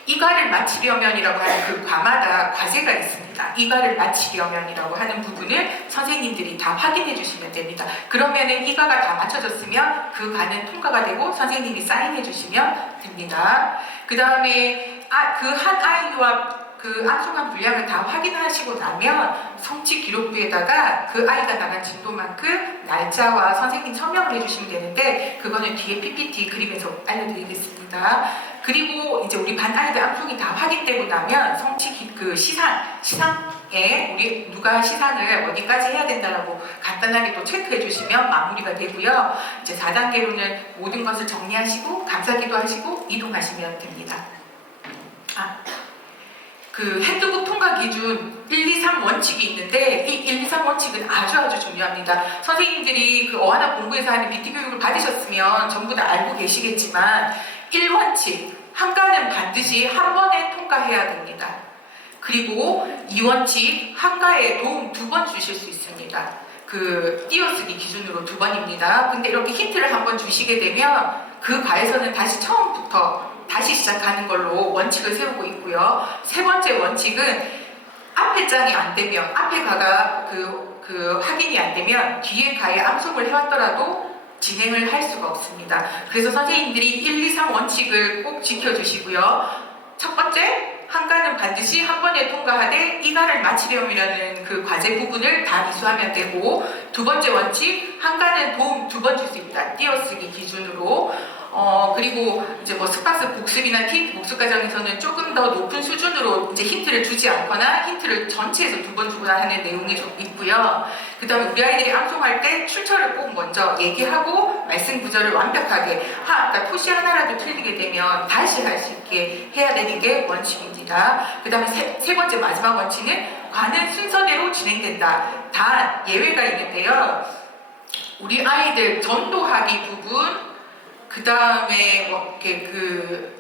이과를 마치려면이라고 하는 그 과마다 과제가 있습니다. 이과를 마치려면이라고 하는 부분을 선생님들이 다 확인해 주시면 됩니다. 그러면은 이과가 다 맞춰졌으면 그 과는 통과가 되고 선생님이 사인해 주시면 됩니다. 그 다음에 그 한 아이와 그 암송한 분량을 다 확인하시고 나면 성취 기록부에다가 그 아이가 나간 진도만큼 날짜와 선생님 서명을 해주시면 되는데 그거는 뒤에 PPT 그림에서 알려드리겠습니다. 그리고 이제 우리 반 아이들 암송이 다 확인되고 나면 성취 그 시상에 우리 누가 시상을 어디까지 해야 된다라고 간단하게 또 체크해 주시면 마무리가 되고요. 이제 4단계로는 모든 것을 정리하시고 감사기도 하시고 이동하시면 됩니다. 그 핸드북 통과 기준 1, 2, 3 원칙이 있는데 이 1, 2, 3 원칙은 아주 중요합니다. 선생님들이 그 어하나 공부에서 하는 BT 교육을 받으셨으면 전부 다 알고 계시겠지만 1원칙, 한과는 반드시 한 번에 통과해야 됩니다. 그리고 2원칙, 한과에 도움 2번 주실 수 있습니다. 그 띄어쓰기 기준으로 2번입니다. 근데 이렇게 힌트를 한번 주시게 되면 그 과에서는 다시 처음부터 다시 시작하는 걸로 원칙을 세우고 있고요. 3번째 원칙은 앞에 장이 안 되면, 앞에 가가 그 확인이 안 되면 뒤에 가에 암송을 해왔더라도 진행을 할 수가 없습니다. 그래서 선생님들이 1, 2, 3 원칙을 꼭 지켜주시고요. 첫 번째, 한과는 반드시 한 번에 통과하되 이과를 마치려면이라는 그 과제 부분을 다 이수하면 되고, 두 번째 원칙, 한과는 도움 2번 줄 수 있다. 띄어쓰기 기준으로. 그리고 이제 뭐 스파스 복습이나 힌트 복습 과정에서는 조금 더 높은 수준으로 이제 힌트를 주지 않거나 힌트를 전체에서 2번 주거나 하는 내용이 좀 있고요. 그 다음에 우리 아이들이 암송할 때 출처를 꼭 먼저 얘기하고 말씀 구절을 완벽하게 그러니까 토시 하나라도 틀리게 되면 다시 할 수 있게 해야 되는 게 원칙입니다. 그 다음에 세 번째 마지막 원칙은 과는 순서대로 진행된다. 단 예외가 있는데요. 우리 아이들 전도하기 부분 그 다음에 뭐 이렇게 그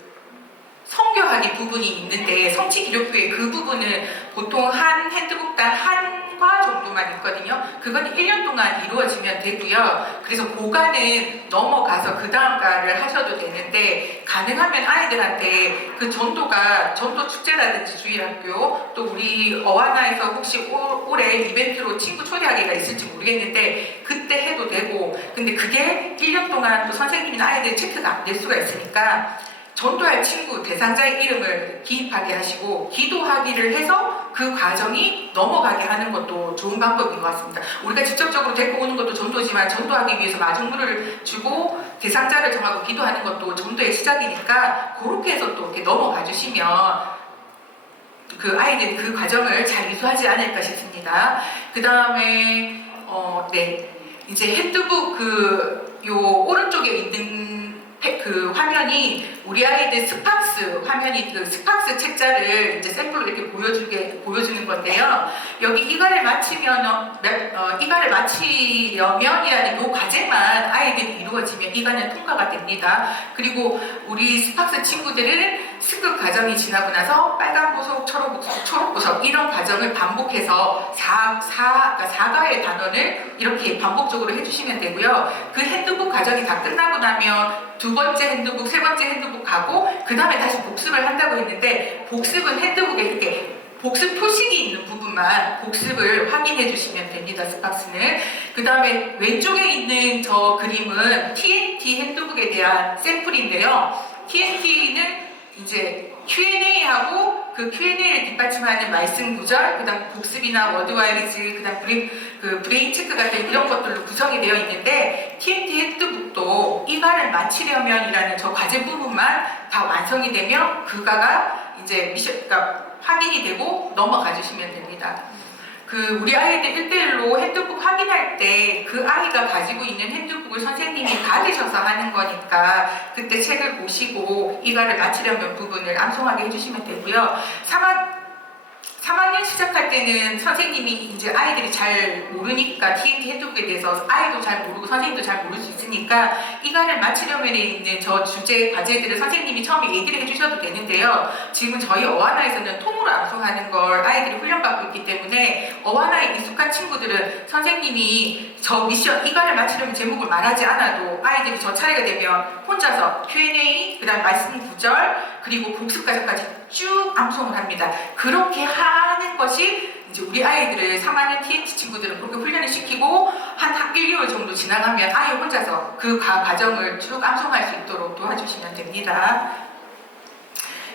성교하기 부분이 있는데 성취 기록부의 그 부분은 보통 한 핸드북당 한 과 정도만 정도만 있거든요. 그건 1년 동안 이루어지면 되고요. 그래서 고가는 넘어가서 그 다음 가를 하셔도 되는데 가능하면 아이들한테 그 전도 축제라든지 주일학교 또 우리 어와나에서 혹시 올해 이벤트로 친구 초대하기가 있을지 모르겠는데 그때 해도 되고 근데 그게 1년 동안 또 선생님이나 아이들 체크가 안 될 수가 있으니까 전도할 친구 대상자의 이름을 기입하게 하시고 기도하기를 해서 그 과정이 넘어가게 하는 것도 좋은 방법인 것 같습니다. 우리가 직접적으로 데리고 오는 것도 전도지만 전도하기 위해서 마중물을 주고 대상자를 정하고 기도하는 것도 전도의 시작이니까 그렇게 해서 또 이렇게 넘어가 주시면 그 아이들 그 과정을 잘 이수하지 않을까 싶습니다. 그 다음에 네 이제 핸드북 요 오른쪽에 있는 그 화면이 우리 아이들 스팍스 화면이 그 스팍스 책자를 이제 샘플로 이렇게 보여주는 건데요. 여기 이과를 마치려면이라는 요 과제만 아이들이 이루어지면 이과는 통과가 됩니다. 그리고 우리 스팍스 친구들은 승급 과정이 지나고 나서 빨간 보석, 초록 보석 이런 과정을 반복해서 4가의 단원을 이렇게 반복적으로 해주시면 되고요. 그 핸드북 과정이 다 끝나고 나면 두 번째 핸드북, 세 번째 핸드북 가고 그 다음에 다시 복습을 한다고 했는데 복습은 핸드북에 이렇게 복습 표식이 있는 부분만 복습을 확인해 주시면 됩니다. 스팍스는. 그 다음에 왼쪽에 있는 저 그림은 TNT 핸드북에 대한 샘플인데요. TNT는 이제 Q&A하고 그 Q&A를 뒷받침하는 말씀 구절, 그 다음 복습이나 워드와이즈, 그 다음 브레인 체크 같은 이런 것들로 구성이 되어 있는데 TNT 핸드북도 이과를 마치려면이라는 저 과제 부분만 다 완성이 되면 그가가 이제 그러니까 확인이 되고 넘어가 주시면 됩니다. 그 우리 아이들 1대1로 핸드북 확인할 때 그 아이가 가지고 있는 핸드북을 선생님이 받으셔서 하는 거니까 그때 책을 보시고 이과를 마치려면 부분을 암송하게 해주시면 되고요. 3학년 시작할 때는 선생님이 이제 아이들이 잘 모르니까 TNT 핸드북에 대해서 아이도 잘 모르고 선생님도 잘 모를 수 있으니까 이과를 마치려면 있는 저 주제 과제들을 선생님이 처음에 얘기를 해주셔도 되는데요. 지금 저희 어와나에서는 통으로 암송하는 걸 아이들이 훈련받고 있기 때문에 어와나에 익숙한 친구들은 선생님이 저 미션 이과를 마치려면 제목을 말하지 않아도 아이들이 저 차례가 되면 혼자서 Q&A, 그 다음 말씀 구절 그리고 복습 과정까지 쭉 암송을 합니다. 그렇게 하는 것이 이제 우리 아이들을 3학년 TNT 친구들은 그렇게 훈련을 시키고 한 1개월 정도 지나가면 아이 혼자서 그 과정을 쭉 암송할 수 있도록 도와주시면 됩니다.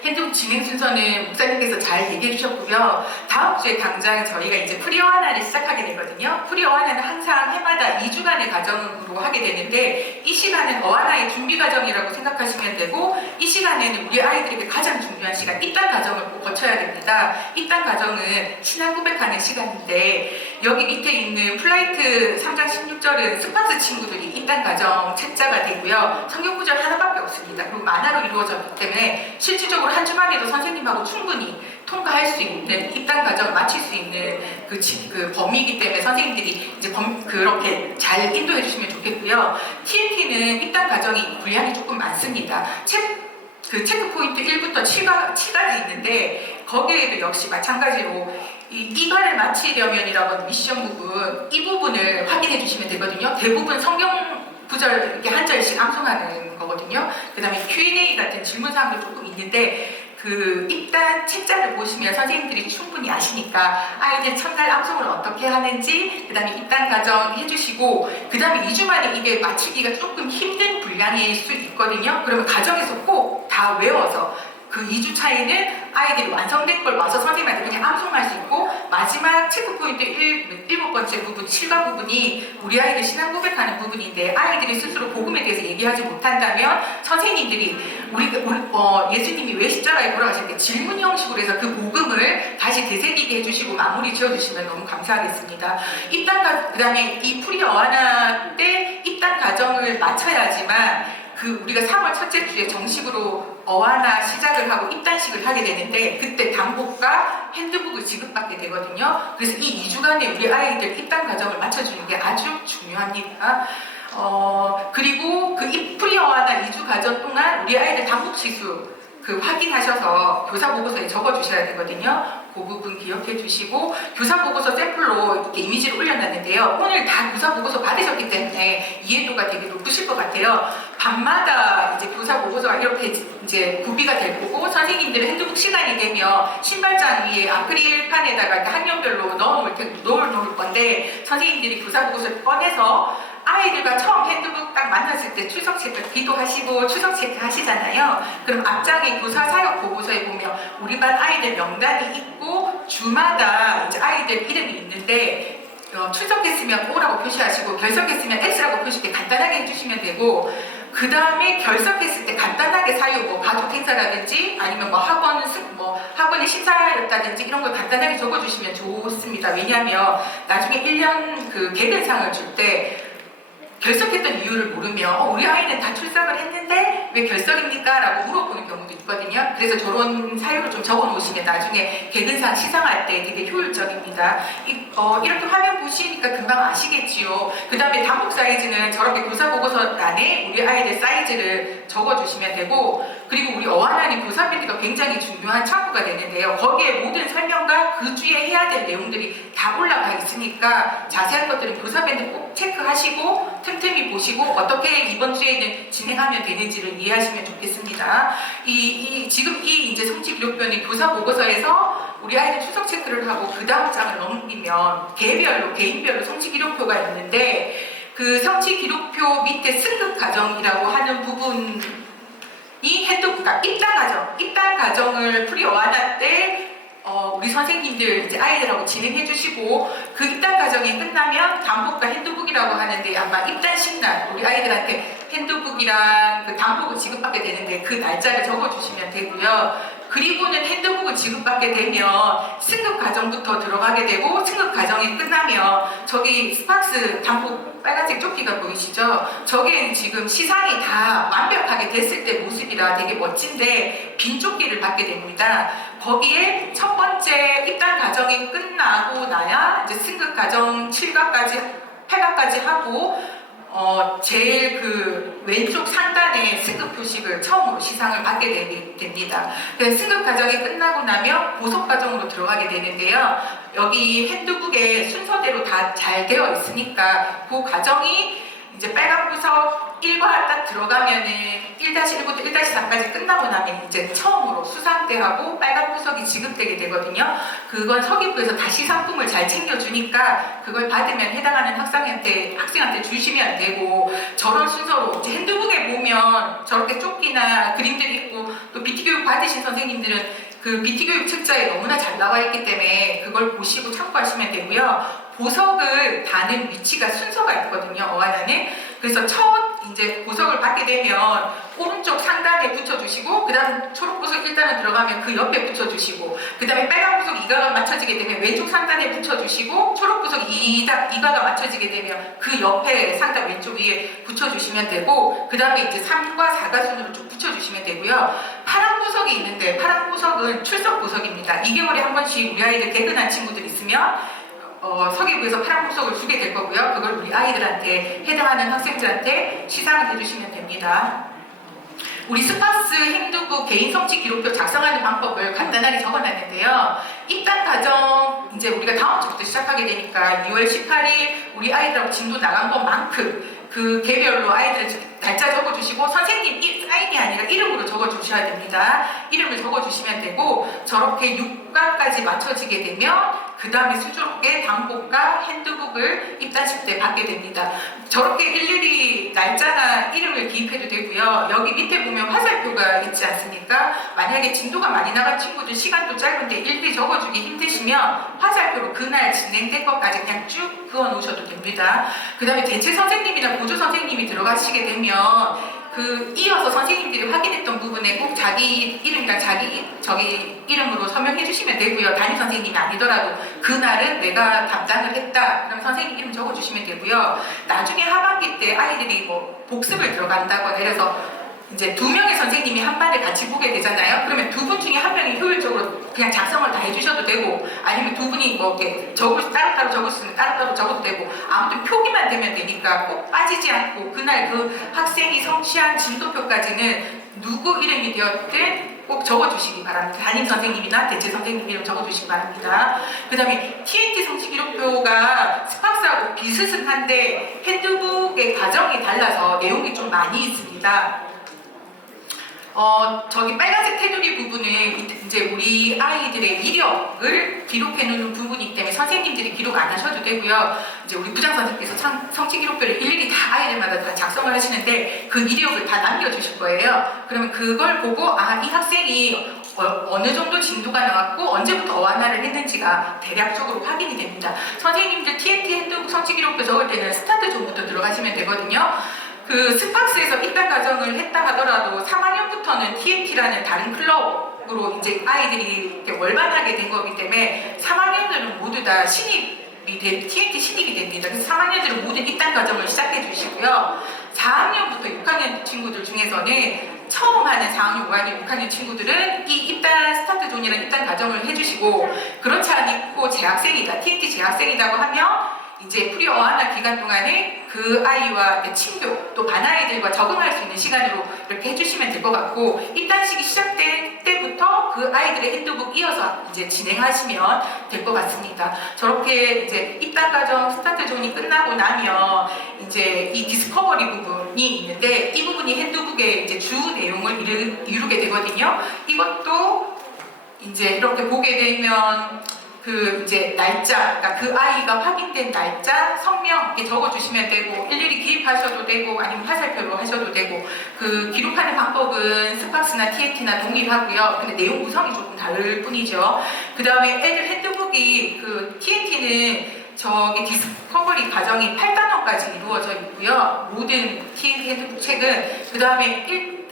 핸드북 진행 순서는 목사님께서 잘 얘기해 주셨고요. 다음 주에 당장 저희가 이제 프리어와나를 시작하게 되거든요. 프리어와나는 항상 해마다 2주간의 과정으로 하게 되는데 이 시간은 어와나의 준비 과정이라고 생각하시면 되고 이 시간에는 우리 아이들에게 가장 중요한 시간 입단 과정을 꼭 거쳐야 됩니다. 입단 과정은 신앙 고백하는 시간인데 여기 밑에 있는 플라이트 3장 16절은 스팍스 친구들이 입단 과정 책자가 되고요. 성경 구절 하나밖에 없습니다. 그리고 만화로 이루어졌기 때문에 실질적으로 한 주만에도 선생님하고 충분히 통과할 수 있는 입단 과정을 마칠 수 있는 그 범위이기 때문에 선생님들이 이제 그렇게 잘 인도해 주시면 좋겠고요. TNT는 입단 과정이 분량이 조금 많습니다. 그 체크 포인트 1부터 7까지 있는데 거기에도 역시 마찬가지로 이과를 마치려면이라고 하는 미션 부분 이 부분을 확인해 주시면 되거든요. 대부분 성경 구절 이렇게 한 절씩 암송하는 거거든요. 그 다음에 Q&A 같은 질문사항도 조금 있는데 그 입단 책자를 보시면 선생님들이 충분히 아시니까 아이들 첫날 암송을 어떻게 하는지 그 다음에 입단 과정 해주시고 그 다음에 2주 만에 이게 마치기가 조금 힘든 분량일 수 있거든요. 그러면 가정에서 꼭 다 외워서 그 2주 차이는 아이들이 완성된 걸 와서 선생님한테 그냥 암송할 수 있고 마지막 체크포인트 7번째 부분, 7과 부분이 우리 아이들 신앙 고백하는 부분인데 아이들이 스스로 복음에 대해서 얘기하지 못한다면 선생님들이 예수님이 왜 십자가에 돌아가실 때 질문 형식으로 해서 그 복음을 다시 되새기게 해주시고 마무리 지어주시면 너무 감사하겠습니다. 그 다음에 이 프리어와나 때 입단 과정을 마쳐야지만 우리가 3월 첫째 주에 정식으로 어와나 시작을 하고 입단식을 하게 되는데 그때 당복과 핸드북을 지급받게 되거든요. 그래서 이 2주간에 우리 아이들 입단 과정을 맞춰주는 게 아주 중요합니다. 그리고 그 프리어와나 2주 과정 동안 우리 아이들 당복 지수 확인하셔서 교사 보고서에 적어주셔야 되거든요. 그 부분 기억해 주시고 교사 보고서 샘플로 이렇게 이미지를 올려놨는데요. 오늘 다 교사 보고서 받으셨기 때문에 이해도가 되게 높으실 것 같아요. 밤마다 이제 교사 보고서가 이렇게 이제 구비가 될 거고 선생님들은 핸드북 시간이 되면 신발장 위에 아크릴판에다가 이렇게 학년별로 넣어놓을 건데 선생님들이 교사 보고서를 꺼내서 아이들과 처음 핸드북 딱 만났을 때 출석 체크 기도하시고 출석 체크 하시잖아요. 그럼 앞장에 교사 사역 보고서에 보면 우리 반 아이들 명단이 있고 주마다 이제 아이들 이름이 있는데 출석했으면 O라고 표시하시고 결석했으면 X라고 표시 간단하게 해주시면 되고 그 다음에 결석했을 때 간단하게 사유 뭐 가족 행사라든지 아니면 뭐 학원의 심사였다든지 이런 걸 간단하게 적어주시면 좋습니다. 왜냐하면 나중에 1년 그 개별상을 줄 때 결석했던 이유를 모르면 우리 아이는 다 출석을 했는데 왜 결석입니까? 라고 물어보는 경우도 있거든요. 그래서 저런 사유를 좀 적어 놓으시면 나중에 개근상 시상할 때 되게 효율적입니다. 이렇게 화면 보시니까 금방 아시겠지요. 그 다음에 단복 사이즈는 저렇게 교사 보고서란에 우리 아이들 사이즈를 적어주시면 되고 그리고 우리 어안하는 교사밴드가 굉장히 중요한 창구가 되는데요. 거기에 모든 설명과 그 주에 해야 될 내용들이 다 올라가 있으니까 자세한 것들은 교사밴드 꼭 체크하시고 틈틈이 보시고 어떻게 이번 주에는 진행하면 되는지를 이해하시면 좋겠습니다. 지금 이제 성취 기록표는 교사 보고서에서 우리 아이들 추석 체크를 하고 그 다음 장을 넘기면 개인별로 성취 기록표가 있는데 그 성취 기록표 밑에 승급 과정이라고 하는 부분이 핸드북 입단 과정을 프리 어하나 때 우리 선생님들 이제 아이들하고 진행해 주시고 그 입단 과정이 끝나면 단복과 핸드북이라고 하는데 아마 입단식 날 우리 아이들한테 핸드북이랑 그 단복을 지급받게 되는데 그 날짜를 적어 주시면 되고요. 그리고는 핸드북을 지급받게 되면 승급 과정부터 들어가게 되고 승급 과정이 끝나면 저기 스팍스 단복 빨간색 조끼가 보이시죠? 저게 지금 시상이 다 완벽하게 됐을 때 모습이라 되게 멋진데 빈 조끼를 받게 됩니다. 거기에 첫 번째 입단 과정이 끝나고 나야 이제 승급 과정 8과까지 하고 제일 그 왼쪽 상단에 승급 표식을 처음으로 시상을 받게 됩니다. 그래서 승급 과정이 끝나고 나면 보석 과정으로 들어가게 되는데요. 여기 핸드북에 순서대로 다 잘 되어 있으니까 그 과정이 이제 빨간 부석 1과 딱 들어가면은 1-1부터 1-4까지 끝나고 나면 이제 처음으로 수상대하고 빨간 부석이 지급되게 되거든요. 그건 서기부에서 다시 상품을 잘 챙겨주니까 그걸 받으면 해당하는 학생한테 주시면 되고 저런 순서로 이제 핸드북에 보면 저렇게 조끼나 그림들이 있고 또 BT교육 받으신 선생님들은 그 BT교육 책자에 너무나 잘 나와 있기 때문에 그걸 보시고 참고하시면 되고요. 보석을 다는 위치가 순서가 있거든요. 어하나는. 그래서 첫 이제 보석을 받게 되면 오른쪽 상단에 붙여주시고 그 다음 초록 보석 1단을 들어가면 그 옆에 붙여주시고 그 다음에 빨간 보석 2가가 맞춰지게 되면 왼쪽 상단에 붙여주시고 초록 보석 2가가 맞춰지게 되면 그 옆에 상단 왼쪽 위에 붙여주시면 되고 그 다음에 이제 3과 4가 순으로 쭉 붙여주시면 되고요. 파란 보석이 있는데 파란 보석은 출석 보석입니다. 2개월에 한 번씩 우리 아이들 개근한 친구들 있으면 서기부에서 파란 보석을 주게 될 거고요. 그걸 우리 아이들한테 해당하는 학생들한테 시상을 해주시면 됩니다. 우리 스파스 핸드북 개인 성취 기록표 작성하는 방법을 간단하게 적어놨는데요. 입단 과정 이제 우리가 다음 주부터 시작하게 되니까 2월 18일 우리 아이들하고 진도 나간 것만큼 그 개별로 아이들 날짜 적어주시고 선생님 사인이 아니라 이름으로 적어주셔야 됩니다. 이름을 적어주시면 되고 저렇게 6과까지 맞춰지게 되면 그 다음에 수조롭게 단복과 핸드북을 입단식 때 받게 됩니다. 저렇게 일일이 날짜나 이름을 기입해도 되고요. 여기 밑에 보면 화살표가 있지 않습니까? 만약에 진도가 많이 나간 친구들 시간도 짧은데 일일이 적어주기 힘드시면 화살표로 그날 진행된 것까지 그냥 쭉 그어 놓으셔도 됩니다. 그 다음에 대체 선생님이나 보조 선생님이 들어가시게 되면 그 이어서 선생님들이 확인했던 부분에 꼭 자기 이름이랑 저기 이름으로 서명해 주시면 되고요. 담임 선생님이 아니더라도 그날은 내가 담당을 했다. 그럼 선생님 이름 적어 주시면 되고요. 나중에 하반기 때 아이들이 뭐 복습을 들어간다거나 이래서 이제 2명의 선생님이 한 반을 같이 보게 되잖아요. 그러면 2분 중에 1명이 효율적으로 그냥 작성을 다 해주셔도 되고 아니면 2분이 뭐 이렇게 따로따로 적을 수 있으면 따로따로 적어도 되고 아무튼 표기만 되면 되니까 꼭 빠지지 않고 그날 그 학생이 성취한 진도표까지는 누구 이름이 되었든 꼭 꼭 적어주시기 바랍니다. 담임 선생님이나 대체 선생님 이름 적어주시기 바랍니다. 그 다음에 TNT 성취 기록표가 스팍스하고 비슷은 한데 핸드북의 과정이 달라서 내용이 좀 많이 있습니다. 저기 빨간색 테두리 부분은 이제 우리 아이들의 이력을 기록해 놓는 부분이기 때문에 선생님들이 기록 안 하셔도 되고요. 이제 우리 부장 선생님께서 성취 기록표를 일일이 다 아이들마다 다 작성을 하시는데 그 이력을 다 남겨주실 거예요. 그러면 그걸 보고 이 학생이 어느 정도 진도가 나왔고 언제부터 어완화를 했는지가 대략적으로 확인이 됩니다. 선생님들 TNT 핸드북 성취 기록표 적을 때는 스타트 존부터 들어가시면 되거든요. 그 스팍스에서 입단 과정을 했다 하더라도 3학년부터는 TNT라는 다른 클럽으로 이제 아이들이 이렇게 월반하게 된 거기 때문에 3학년들은 모두 다 TNT 신입이 됩니다. 그래서 3학년들은 모두 입단 과정을 시작해 주시고요. 4학년부터 6학년 친구들 중에서는 처음 하는 4학년, 5학년, 6학년 친구들은 이 입단 스타트 존이라는 입단 과정을 해주시고, 그렇지 않고 재학생이다, TNT 재학생이라고 하면 이제 프리 어완화 기간 동안에 그 아이와 친교 또 반 아이들과 적응할 수 있는 시간으로 이렇게 해주시면 될 것 같고, 입단식이 시작될 때부터 그 아이들의 핸드북 이어서 이제 진행하시면 될 것 같습니다. 저렇게 이제 입단 과정 스타트 존이 끝나고 나면 이제 이 디스커버리 부분이 있는데, 이 부분이 핸드북의 이제 주 내용을 이루게 되거든요. 이것도 이제 이렇게 보게 되면 그 이제 날짜, 그러니까 그 아이가 확인된 날짜, 성명 이렇게 적어주시면 되고, 일일이 기입하셔도 되고 아니면 화살표로 하셔도 되고, 그 기록하는 방법은 스팍스나 TNT나 동일하고요. 근데 내용 구성이 조금 다를 뿐이죠. 그 다음에 애들 핸드북이 그 TNT는 저기 디스커버리 과정이 8단원까지 이루어져 있고요. 모든 TNT 핸드북 책은 그 다음에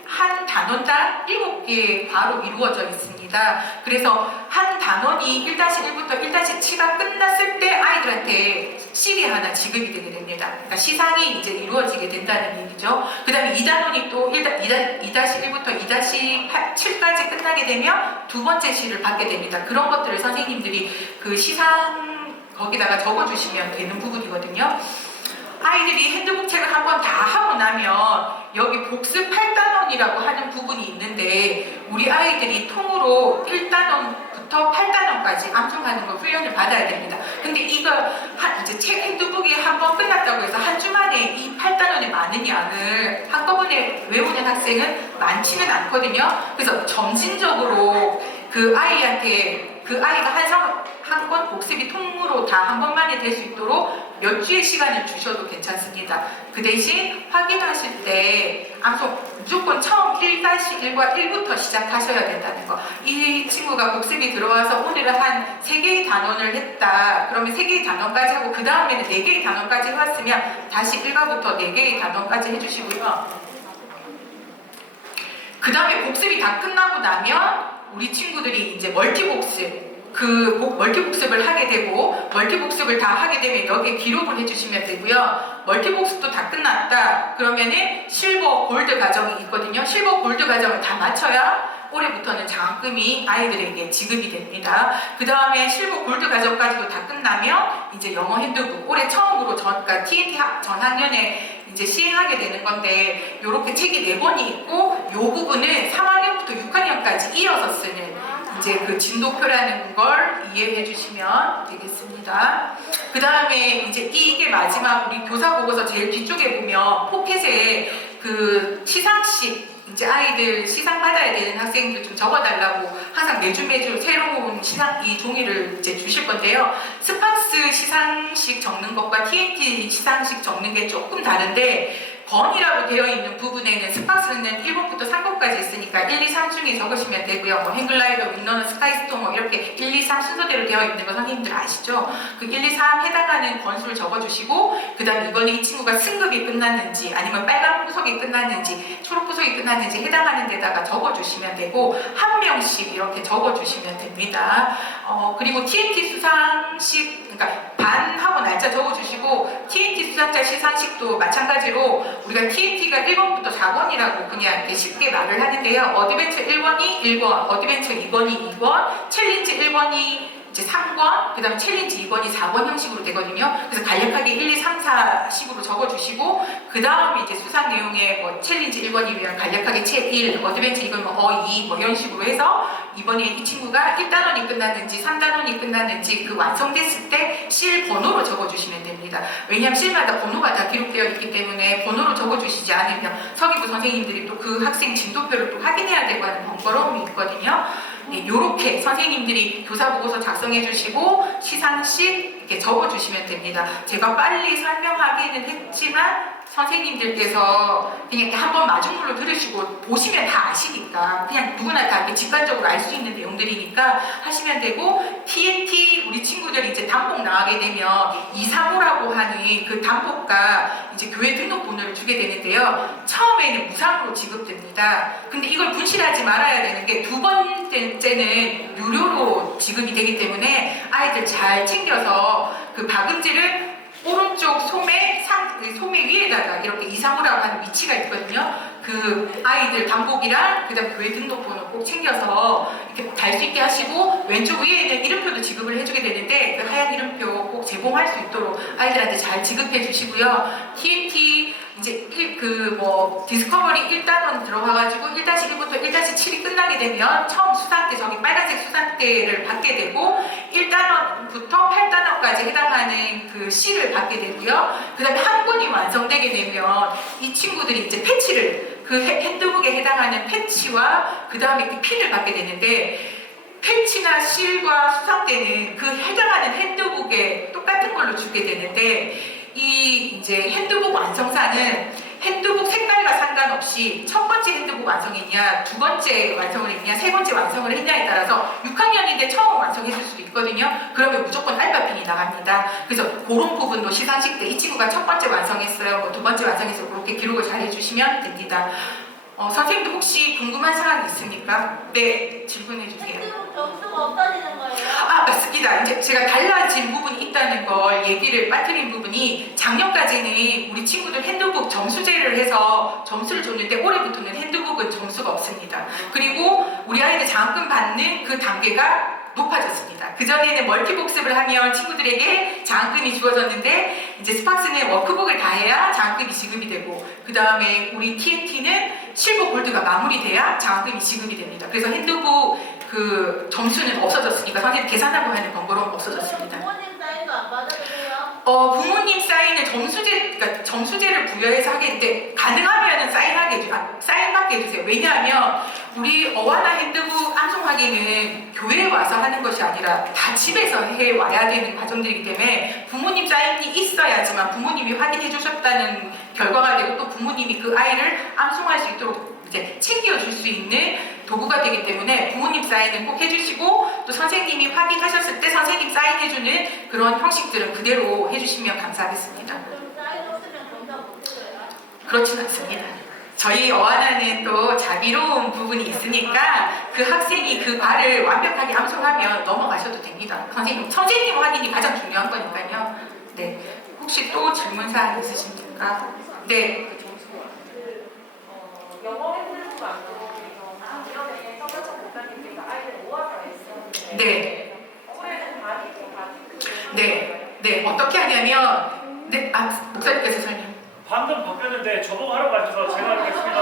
한 단원당 7개 바로 이루어져 있습니다. 그래서 한 단원이 1-1부터 1-7가 끝났을 때 아이들한테 실이 하나 지급이 되게 됩니다. 그러니까 시상이 이제 이루어지게 된다는 얘기죠. 그 다음에 2단원이 또 2-1부터 2-7까지 끝나게 되면 두 번째 실을 받게 됩니다. 그런 것들을 선생님들이 그 시상 거기다가 적어주시면 되는 부분이거든요. 아이들이 핸드북 책을 한번 다 하고 나면 여기 복습 8단원이라고 하는 부분이 있는데, 우리 아이들이 통으로 1단원부터 8단원까지 암송하는 걸 훈련을 받아야 됩니다. 근데 이거 이제 책 핸드북이 한번 끝났다고 해서 한 주 만에 이 8단원의 많은 양을 한꺼번에 외우는 학생은 많지는 않거든요. 그래서 점진적으로 그 아이한테 그 아이가 한 권 복습이 통으로 다 한 번만에 될 수 있도록 몇 주의 시간을 주셔도 괜찮습니다. 그 대신 확인하실 때 암송 무조건 처음 1-1과 1부터 시작하셔야 된다는 거. 이 친구가 복습이 들어와서 오늘은 한 3개의 단원을 했다. 그러면 3개의 단원까지 하고 그 다음에는 4개의 단원까지 해왔으면 다시 1과부터 4개의 단원까지 해주시고요. 그 다음에 복습이 다 끝나고 나면 우리 친구들이 이제 멀티복습, 멀티복습을 하게 되고, 멀티복습을 다 하게 되면 여기에 기록을 해주시면 되고요. 멀티복습도 다 끝났다 그러면은 실버 골드 과정이 있거든요. 실버 골드 과정을 다 마쳐야 올해부터는 장학금이 아이들에게 지급이 됩니다. 그 다음에 실버 골드 과정까지도 다 끝나면 이제 영어 핸드북 올해 처음으로 그러니까 TNT 전 학년에 이제 시행하게 되는 건데, 이렇게 책이 4권이 있고 이 부분은 3학년부터 6학년까지 이어서 쓰는 이제 그 진도표라는 걸 이해해 주시면 되겠습니다. 그 다음에 이제 이게 마지막 우리 교사 보고서 제일 뒤쪽에 보면 포켓에 그 시상식, 이제 아이들 시상 받아야 되는 학생들 좀 적어달라고 항상 매주 새로운 이 종이를 이제 주실 건데요. 스팍스 시상식 적는 것과 TNT 시상식 적는 게 조금 다른데, 번이라고 되어 있는 부분에는 스팍스는 1번부터 3번까지 있으니까 1, 2, 3 중에 적으시면 되고요. 뭐 행글라이더, 윈너는 스카이스톰 뭐 이렇게 1, 2, 3 순서대로 되어 있는 거 선생님들 아시죠? 그 1, 2, 3 해당하는 번수를 적어주시고, 그 다음 이번에 이 친구가 승급이 끝났는지 아니면 빨간 부석이 끝났는지 초록 부석이 끝났는지 해당하는 데다가 적어주시면 되고, 한 명씩 이렇게 적어주시면 됩니다. 그리고 TNT 수상식, 그러니까 반하고 날짜 적어주시고, TNT 수상자 시상식도 마찬가지로 우리가 TNT가 1번부터 4번이라고 그냥 이렇게 쉽게 말을 하는데요. 어드벤처 1번이 1번, 어드벤처 2번이 2번, 챌린지 1번이 이제 3권, 그 다음에 챌린지 2권이 4권 형식으로 되거든요. 그래서 간략하게 1, 2, 3, 4식으로 적어주시고, 그 다음에 이제 수상 내용에 뭐 챌린지 1권이면 간략하게 책 1, 어드벤처 2권 뭐 2, 뭐 이런 식으로 해서 이번에 이 친구가 1단원이 끝났는지 3단원이 끝났는지 그 완성됐을 때 실 번호로 적어주시면 됩니다. 왜냐하면 실마다 번호가 다 기록되어 있기 때문에 번호로 적어주시지 않으면 서기부 선생님들이 또 그 학생 진도표를 또 확인해야 되고 하는 번거로움이 있거든요. 네, 이렇게 선생님들이 교사 보고서 작성해 주시고 시상식 이렇게 적어 주시면 됩니다. 제가 빨리 설명하기는 했지만 선생님들께서 그냥 이렇게 한번 마중물로 들으시고 보시면 다 아시니까 그냥 누구나 다 이렇게 직관적으로 알 수 있는 내용들이니까 하시면 되고, TNT 우리 친구들이 이제 단복 나가게 되면 235라고 하는 그 단복과 이제 교회 등록번호를 주게 되는데요. 처음에는 무상으로 지급됩니다. 근데 이걸 분실하지 말아야 되는 게 두 번째는 유료로 지급이 되기 때문에 아이들 잘 챙겨서 그 박음질을 오른쪽 소매 위에다가 이렇게 235라고 하는 위치가 있거든요. 그 아이들 단복이랑 그 다음 교회 등록번호 꼭 챙겨서 이렇게 달 수 있게 하시고, 왼쪽 위에는 이름표도 지급을 해주게 되는데 그 하얀 이름표 꼭 제공할 수 있도록 아이들한테 잘 지급해 주시고요. TNT 이제 디스커버리 1단원 들어가가지고 1-1부터 1-7이 끝나게 되면 처음 수상대, 저기 빨간색 수상대를 받게 되고 1단원부터 8단원까지 해당하는 그 C를 받게 되고요. 그 다음에 한 권이 완성되게 되면 이 친구들이 이제 패치를, 그 핸드북에 해당하는 패치와 그 다음에 그 핀을 받게 되는데, 패치나 실과 수상대는 그 해당하는 핸드북에 똑같은 걸로 주게 되는데, 이 이제 핸드북 완성사는 핸드북 색깔과 상관없이 첫 번째 핸드북 완성했냐, 두 번째 완성을 했냐, 세 번째 완성을 했냐에 따라서 6학년인데 처음 완성했을 수도 있거든요. 그러면 무조건 알바핀이 나갑니다. 그래서 그런 부분도 시상식 때 이 친구가 첫 번째 완성했어요, 뭐 두 번째 완성했어요, 그렇게 기록을 잘 해주시면 됩니다. 선생님도 혹시 궁금한 사항이 있습니까? 네, 질문해 주세요. 핸드북 점수가 없어지는 거예요? 맞습니다. 이제 제가 달라진 부분이 있다는 걸 얘기를 빠뜨린 부분이, 작년까지는 우리 친구들 핸드북 점수제를 해서 점수를 줬는데 올해부터는 핸드북은 점수가 없습니다. 그리고 우리 아이들 장학금 받는 그 단계가 높아졌습니다. 그전에는 멀티복습을 하면 친구들에게 장학금이 주어졌는데, 이제 스팍스는 워크북을 다 해야 장학금이 지급이 되고, 그 다음에 우리 TNT는 실버 골드가 마무리돼야 장학금이 지급이 됩니다. 그래서 핸드북 그 점수는 없어졌으니까 선생님 계산하고 하는 번거로움 없어졌습니다. 부모님 사인도 안 받아주세요? 부모님 사인을 그러니까 점수제를 부여해서 하게 되는데, 가능하면 사인받게 해주세요. 왜냐하면 우리 어와나 핸드북 암송하기는 교회에 와서 하는 것이 아니라 다 집에서 해 와야 되는 과정들이기 때문에 부모님 사인이 있어야지만 부모님이 확인해 주셨다는 결과가 되고, 또 부모님이 그 아이를 암송할 수 있도록 이제 챙겨줄 수 있는 도구가 되기 때문에 부모님 사인은 꼭 해주시고, 또 선생님이 확인하셨을 때 선생님 사인해주는 그런 형식들은 그대로 해주시면 감사하겠습니다. 그럼 사인 없으면 검사 못 해줘요? 그렇진 않습니다. 저희 어하나는 또 자비로운 부분이 있으니까 그 학생이 그 말을 완벽하게 암송하면 넘어가셔도 됩니다. 선생님 확인이 가장 중요한 거니까요. 네, 혹시 또 질문사항 있으십니까? 네. 영어 핸드북 완성에서 이번에 서울청 목사님께서 아이들 모아서 했었는데 네. 올해는 네, 어떻게 하냐면, 목사님께서 설명. 방금 바뀌었는데 저보고 하러 가셔서 제가 하겠습니다.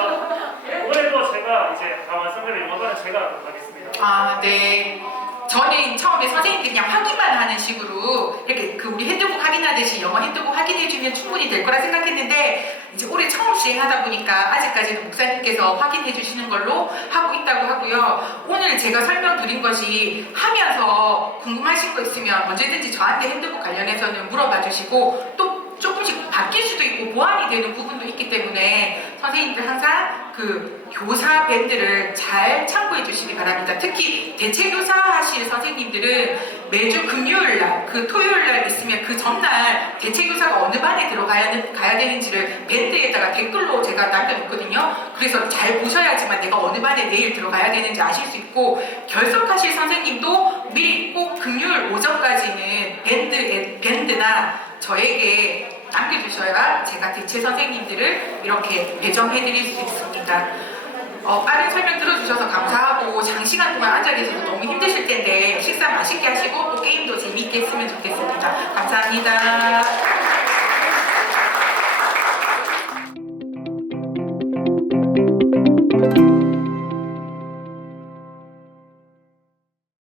올해도 제가 이제 다 완성되면 이번에는 제가 하겠습니다. 네. 저는 처음에 선생님들이 그냥 확인만 하는 식으로 이렇게 그 우리 핸드북 확인하듯이 영어 핸드북 확인해주면 충분히 될 거라 생각했는데, 이제 올해 처음 시행하다 보니까 아직까지는 목사님께서 확인해 주시는 걸로 하고 있다고 하고요. 오늘 제가 설명드린 것이 하면서 궁금하신 거 있으면 언제든지 저한테 핸드북 관련해서는 물어봐 주시고, 또 조금씩 바뀔 수도 있고 보완이 되는 부분도 있기 때문에 선생님들 항상 그 교사 밴드를 잘 참고해 주시기 바랍니다. 특히 대체교사 하실 선생님들은 매주 금요일날, 그 토요일날 있으면 그 전날 대체교사가 어느 반에 가야 되는지를 밴드에다가 댓글로 제가 남겨놓거든요. 그래서 잘 보셔야지만 내가 어느 반에 내일 들어가야 되는지 아실 수 있고, 결석하실 선생님도 미리 꼭 금요일 오전까지는 밴드나 저에게 남겨주셔야 제가 대체 선생님들을 이렇게 배정해 드릴 수 있습니다. 빠른 설명 들어주셔서 감사하고, 장시간 동안 앉아 계셔서 너무 힘드실 텐데 식사 맛있게 하시고 또 있게 했으면 좋겠습니다. 감사합니다.